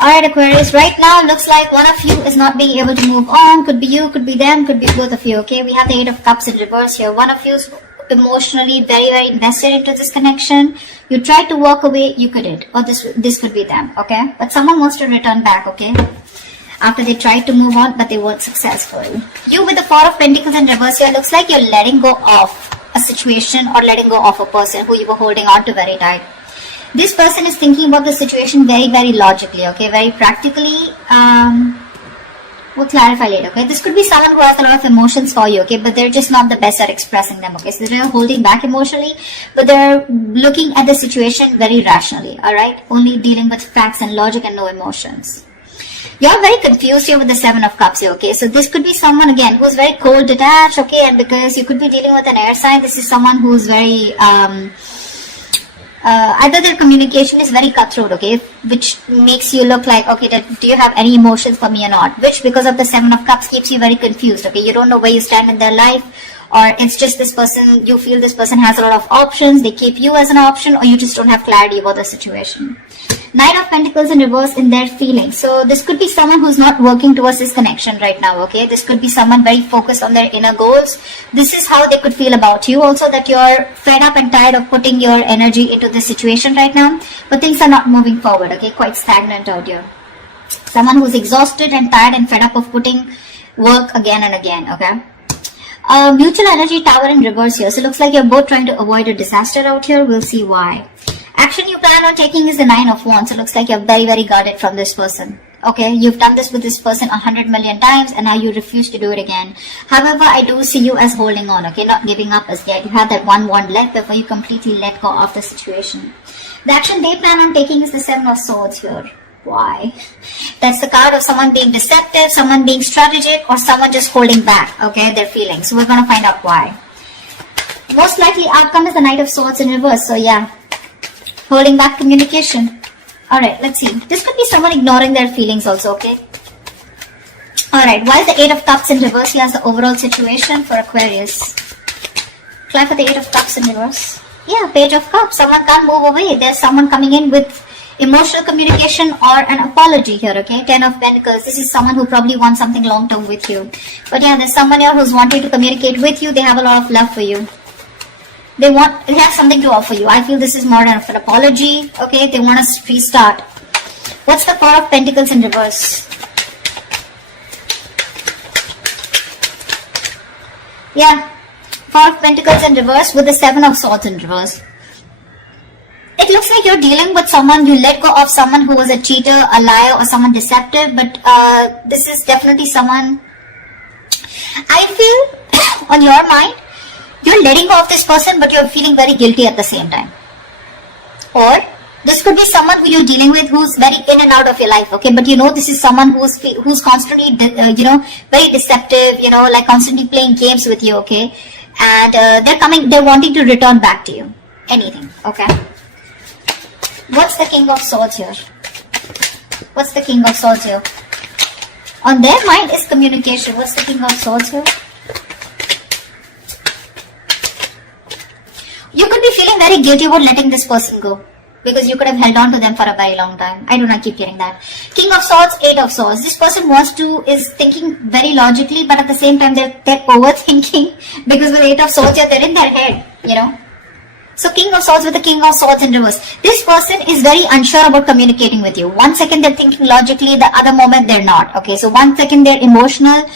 Alright, Aquarius, right now looks like one of you is not being able to move on. Could be you, could be them, could be both of you, okay? We have the Eight of Cups in reverse here. One of you is emotionally very invested into this connection. You tried to walk away, you couldn't. Or this could be them, okay? But someone wants to return back, okay? After they tried to move on, but they weren't successful. You with the Four of Pentacles in reverse here, looks like you're letting go of a situation or letting go of a person who you were holding on to very tight. This person is thinking about the situation very, very logically, okay, very practically. We'll clarify later, okay. This could be someone who has a lot of emotions for you, okay, but they're just not the best at expressing them, okay. So they're holding back emotionally, but they're looking at the situation very rationally, alright, only dealing with facts and logic and no emotions. You're very confused here with the Seven of Cups here, okay. So this could be someone, again, who's very cold, detached, okay, and because you could be dealing with an air sign, this is someone who's very, either their communication is very cutthroat, okay, which makes you look like, okay, do you have any emotions for me or not, which because of the Seven of Cups keeps you very confused, okay, you don't know where you stand in their life, or it's just this person, you feel this person has a lot of options, they keep you as an option, or you just don't have clarity about the situation. Knight of Pentacles in reverse in their feelings. So this could be someone who's not working towards this connection right now, okay? This could be someone very focused on their inner goals. This is how they could feel about you. Also that you're fed up and tired of putting your energy into this situation right now. But things are not moving forward, okay? Quite stagnant out here. Someone who's exhausted and tired and fed up of putting work again and again, okay? Mutual energy tower in reverse here. So it looks like you're both trying to avoid a disaster out here. We'll see why. Action you plan on taking is the Nine of Wands. It looks like you're very, very guarded from this person. Okay, you've done this with this person 100 million times and now you refuse to do it again. However, I do see you as holding on, okay, not giving up as yet. You have that one wand left before you completely let go of the situation. The action they plan on taking is the Seven of Swords here. Why? That's the card of someone being deceptive, someone being strategic, or someone just holding back, okay, their feelings. So we're going to find out why. Most likely outcome is the Knight of Swords in reverse. So yeah, holding back communication. Alright, let's see. This could be someone ignoring their feelings also, okay? Alright, why is the Eight of Cups in reverse? Here's the overall situation for Aquarius. Clap for the Eight of Cups in reverse. Yeah, Page of Cups. Someone can't move away. There's someone coming in with emotional communication or an apology here, okay? Ten of Pentacles. This is someone who probably wants something long-term with you. But yeah, there's someone here who's wanting to communicate with you. They have a lot of love for you. They have something to offer you. I feel this is more of an apology, okay? They want to restart. What's the Four of Pentacles in reverse? Yeah, Four of Pentacles in reverse with the Seven of Swords in reverse. It looks like you're dealing with someone, you let go of someone who was a cheater, a liar, or someone deceptive, but this is definitely someone, I feel, on your mind, you're letting go of this person, but you're feeling very guilty at the same time. Or this could be someone who you're dealing with who's very in and out of your life, okay? But you know this is someone who's constantly, very deceptive, like constantly playing games with you, okay? And they're wanting to return back to you. Anything, okay? What's the King of Swords here? What's the King of Swords here? On their mind is communication. What's the King of Swords here? You could be feeling very guilty about letting this person go because you could have held on to them for a very long time. I do not keep hearing that. King of Swords, Eight of Swords. This person is thinking very logically, but at the same time they're overthinking because with Eight of Swords, they're in their head, So King of Swords with the King of Swords in reverse. This person is very unsure about communicating with you. One second they're thinking logically, the other moment they're not. Okay, so one second they're emotional,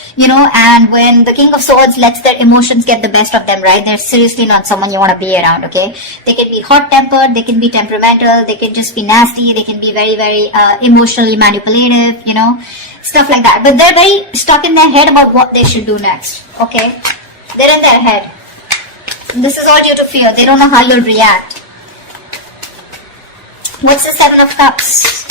and when the King of Swords lets their emotions get the best of them, right? They're seriously not someone you want to be around, okay? They can be hot-tempered, they can be temperamental, they can just be nasty, they can be very, very emotionally manipulative, stuff like that. But they're very stuck in their head about what they should do next, okay? They're in their head. This is all due to fear. They don't know how you'll react. What's the Seven of Cups?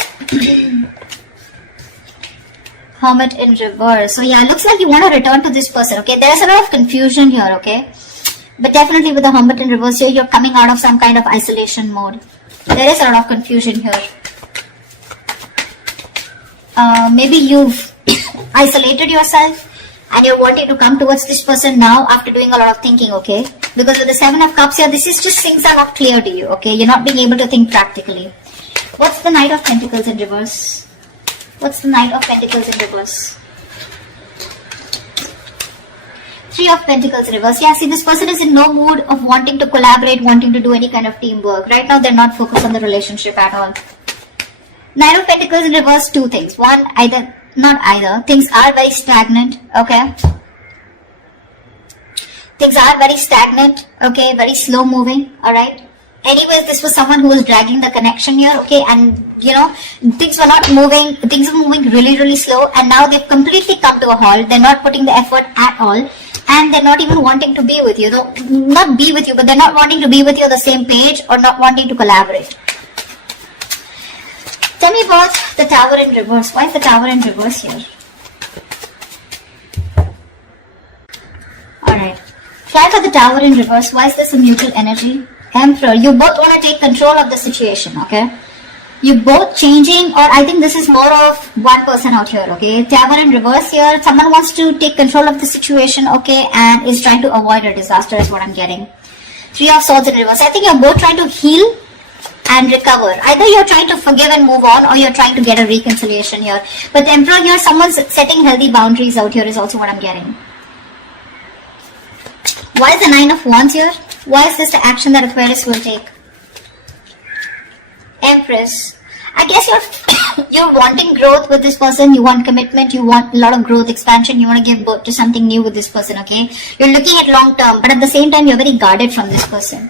Hermit in reverse. So yeah, looks like you want to return to this person, okay? There's a lot of confusion here, okay? But definitely with the Hermit in reverse here, you're coming out of some kind of isolation mode. There is a lot of confusion here. Maybe you've isolated yourself and you're wanting to come towards this person now after doing a lot of thinking, okay? Because with the Seven of Cups here, this is just things are not clear to you, okay? You're not being able to think practically. What's the Knight of Pentacles in reverse? What's the Knight of Pentacles in reverse? Three of Pentacles in reverse. Yeah, see, this person is in no mood of wanting to collaborate, wanting to do any kind of teamwork. Right now, they're not focused on the relationship at all. Knight of Pentacles in reverse, two things. One, things are very stagnant, okay? Things are very stagnant, okay? Very slow moving, alright? Anyways, this was someone who was dragging the connection here, okay? And, you know, things were not moving, things were moving really, really slow. And now they've completely come to a halt. They're not putting the effort at all. And they're not even wanting to be with you. Not be with you, but they're not wanting to be with you on the same page or not wanting to collaborate. Tell me about the Tower in reverse. Why is the Tower in reverse here? Alright. Try for the Tower in reverse. Why is this a mutual energy? Emperor. You both want to take control of the situation, okay? You both changing, or I think this is more of one person out here, okay? Tower in reverse here. Someone wants to take control of the situation, okay? And is trying to avoid a disaster is what I'm getting. Three of Swords in reverse. I think you're both trying to heal and recover. Either you're trying to forgive and move on, or you're trying to get a reconciliation here. But the Emperor here, someone's setting healthy boundaries out here is also what I'm getting. Why is the Nine of Wands here? Why is this the action that Aquarius will take? Empress. I guess you're wanting growth with this person. You want commitment. You want a lot of growth, expansion. You want to give birth to something new with this person, okay? You're looking at long term, but at the same time, you're very guarded from this person.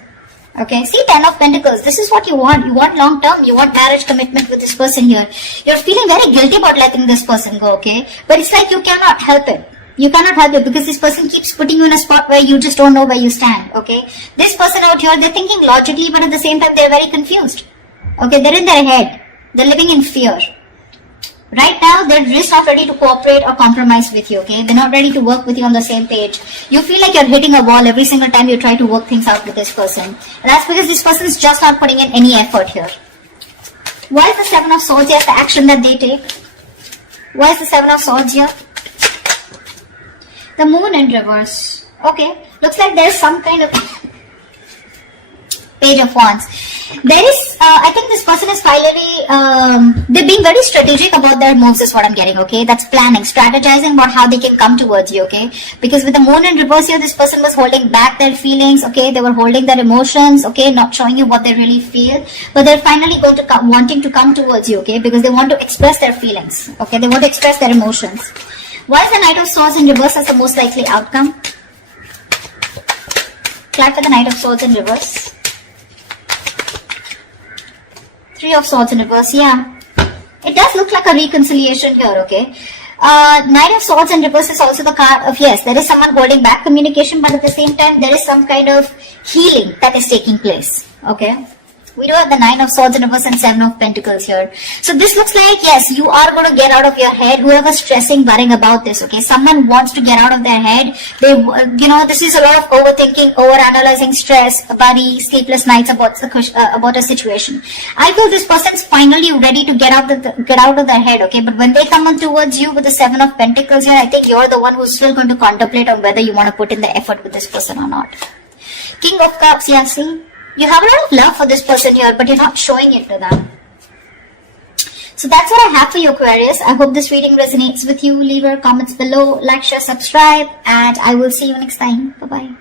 Okay, see, 10 of Pentacles. This is what you want. You want long term. You want marriage commitment with this person here. You're feeling very guilty about letting this person go, okay? But it's like you cannot help it. You cannot help it because this person keeps putting you in a spot where you just don't know where you stand, okay? This person out here, they're thinking logically, but at the same time, they're very confused. Okay, they're in their head. They're living in fear. Right now, they're just not ready to cooperate or compromise with you, okay? They're not ready to work with you on the same page. You feel like you're hitting a wall every single time you try to work things out with this person. And that's because this person is just not putting in any effort here. Why is the Seven of Swords here? The action that they take. Why is the Seven of Swords here? The Moon in reverse. Okay, looks like there's some kind of Page of Wands. There is, I think this person is finally, they're being very strategic about their moves is what I'm getting, okay? That's planning, strategizing about how they can come towards you, okay? Because with the Moon in reverse here, this person was holding back their feelings, okay? They were holding their emotions, okay? Not showing you what they really feel. But they're finally going to come, wanting to come towards you, okay? Because they want to express their feelings, okay? They want to express their emotions. Why is the Knight of Swords in reverse as the most likely outcome? Clap for the Knight of Swords in reverse. Three of Swords in reverse, yeah. It does look like a reconciliation here, okay? Knight of Swords in reverse is also the card of, yes, there is someone holding back communication, but at the same time, there is some kind of healing that is taking place, okay? We do have the Nine of Swords in reverse and Seven of Pentacles here. So this looks like, yes, you are going to get out of your head. Whoever's stressing, worrying about this, okay? Someone wants to get out of their head. They, you know, this is a lot of overthinking, overanalyzing, stress, worry, sleepless nights about a situation. I feel this person's finally ready to get out of their head, okay? But when they come on towards you with the Seven of Pentacles here, I think you're the one who's still going to contemplate on whether you want to put in the effort with this person or not. King of Cups, yeah, see? You have a lot of love for this person here, but you're not showing it to them. So that's what I have for you, Aquarius. I hope this reading resonates with you. Leave your comments below, like, share, subscribe, and I will see you next time. Bye-bye.